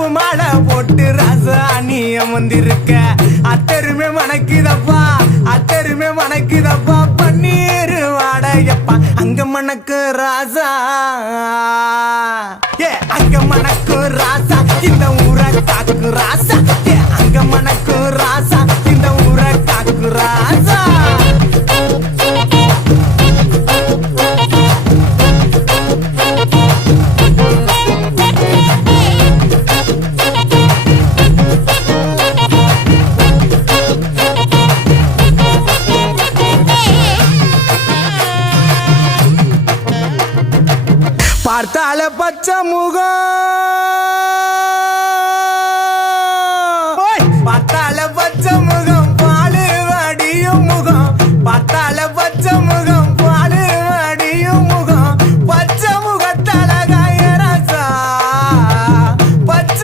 முத்தாப்பு மாலை போட்டு ராசாணியம் வந்திருக்க அத்தருமே மணக்குதப்பா அத்தருமே மணக்குதப்பா பன்னீர் வாடையப்பா அங்க மணக்கு ராசா ஏ அங்க மணக்கு ராசா இந்த ஊரை காக்கு ராசா ஏ அங்க மணக்கு ராசா இந்த ஊரை காக்கு ராசா பார்த்தால பச்சை முகம்